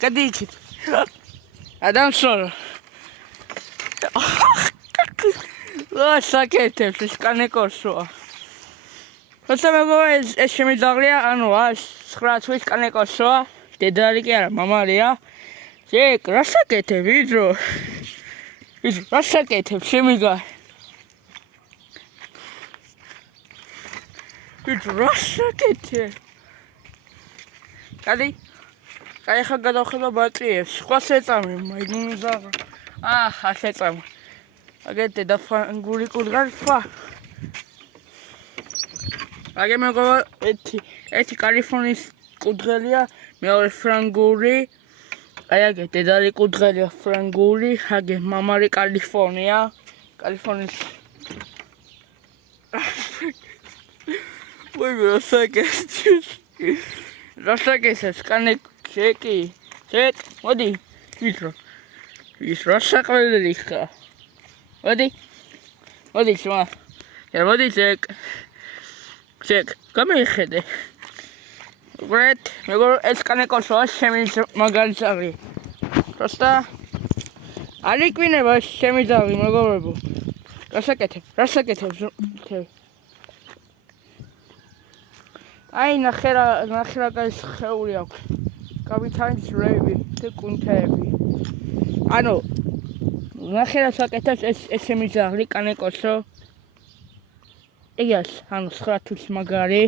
გადი იქით. ადამიანო. საკეთებს ეს კანეკოსოა. როცა მეგობრებო ეს შემიძლაღლია, ანუ 9 თვის კანეკოსოა, დედალი კი არა, მამალია. ჯეკ, რა საკეთებ, ვიძრო? რა საკეთებ, შემიგა? ვიძრო, რა საკეთებ? გადი? ხა გადავხედა ბატიებს, სხვა შეწამე, მაიმუნზაღა. შეწამე. აგეთ დედაფრანგული კუდღარფა. აგე მეგობრებო, ერთი კალიფორნიის კუდღელია, მეორე ფრანგული. აგე დედალი კუდღელია ფრანგული, აგე მამალი კალიფორნია. კალიფორნიის ვაი, რა საკეთებს, კანე ჯეკი, მოდი, ვიძრო. ის რა საყრელი ხა. მოდი, შმა. მოდი, ჯეკ, გამიხედე. მეგობრებო, ეს კანეკოსოა შემიძლაღლი. პროსტა არ იკვინება შემიძლაღლი, მეგობრებო. რა საკეთებს? აი, ნახე რა კაი სხეული აქვს. კაპიტანის რები და კუნთები. ანუ ნახე რა საკეთებს ეს შემიძლაღლი კანეკოსო. ეგას, ანუ 9 თვის მაგარი.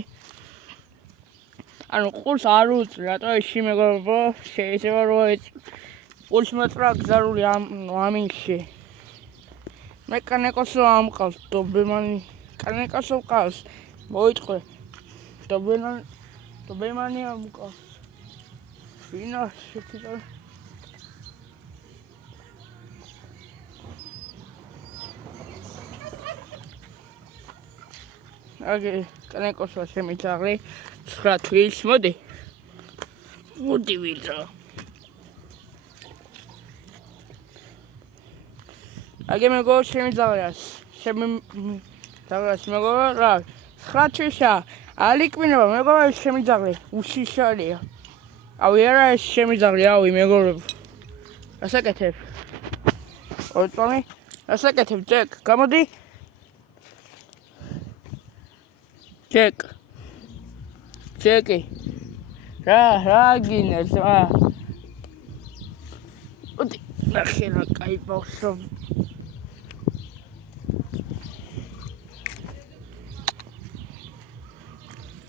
ანუ ყურს არ უწრი, რატო ეში მეგობრებო, შეიძლება რომ ყურს მეტრა გზარული ამინში. მე კანეკოსო ამყავს, დობემანი, კანეკოსო მყავს, მოიტყვე. დობემანი ამყავს. ვინა შეფიქრე. აგე კანეკოსო შემიძლაღლი 9 თვის, მოდი ვიძრო. აგე მეგობრებო შემიძლაღლიას მეგობრებო რა 9 თვისა არ იკვინება მეგობრებო შემიძლაღლი უშიშარია. ავი არა ეს შემიძლაღლი, მეგობრებო. რა საკეთებ? ორწონი? რა საკეთებ, ჯეკ? გამოდი? ჯეკი. რა გინეს, მოდი, ნახე რა კაი ბავშვო.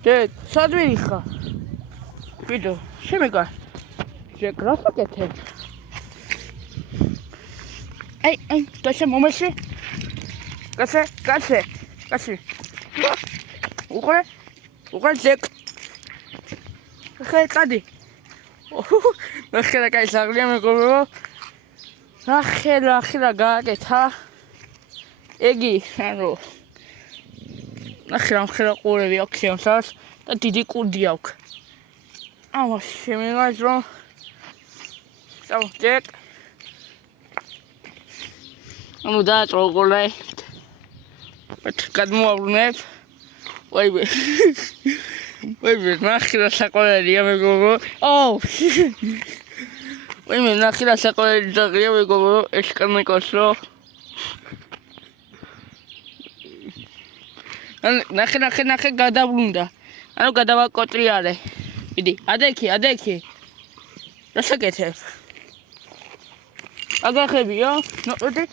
ჯეკ, სად ვიხარ? ვიდო, შემიგა. ჯეკ, რა საკეთებ? აი, გასე მომეში. გასე. უყურე ჯეკ. ხე წადი. ნახე რა კაი საღლია მეგობრებო. ნახე რა გააკეთა. ეგი, ანუ ნახე რა მხრა ყურები აქვს შემსავს და დიდი კუდი აქვს. შემიგაძრო. წავა ჯეკ. ანუ დააწვა ყოლე. გადმოაბრუნებ. ვაი, ნახე რა საყოველია მეგობრებო. ნახე რა საყოველი ძაღლია მეგობრებო, ეს კანეკოსო. ნახე გადაბრუნდა. ანუ გადავაკოტრიალე. მიდი, ადექი. რა საკეთებ? აგახებიო? მოდი.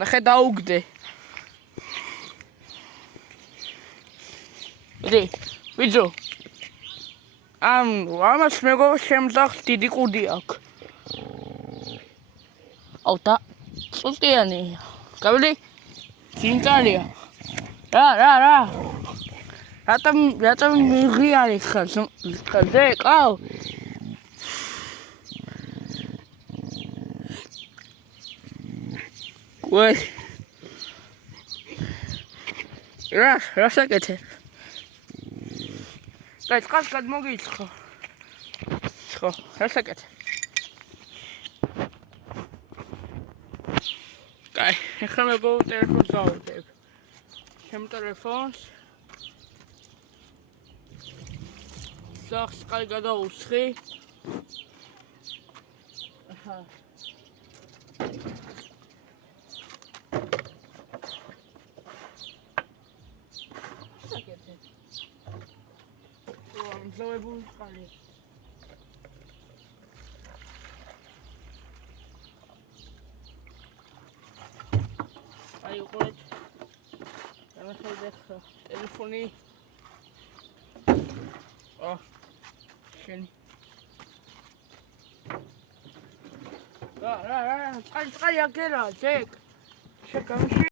ნახე დაუგდე. ვიძო. ამას მეგობრებო შემძლახს დიდი კუდი აქვს. და წუტიანია. გავიდი? ძინკარია. რა. რატომ მიღიარი ხარ? ზეკავ? ვაი. რა საკეთებ? კაც გადმოგიცხო. რა საკეთებ? კაი, ეხლა მეგობრებო ტელეფონს ავიღებ. ჩემ ტელეფონს სახს კაი გადაუსხი. აჰა. საკეთე. მძლავებული ხალე. აი უყურეთ. განახედეთ ტელეფონი. შენი. რა, წყალი აქერა, ზეკ. შეგამში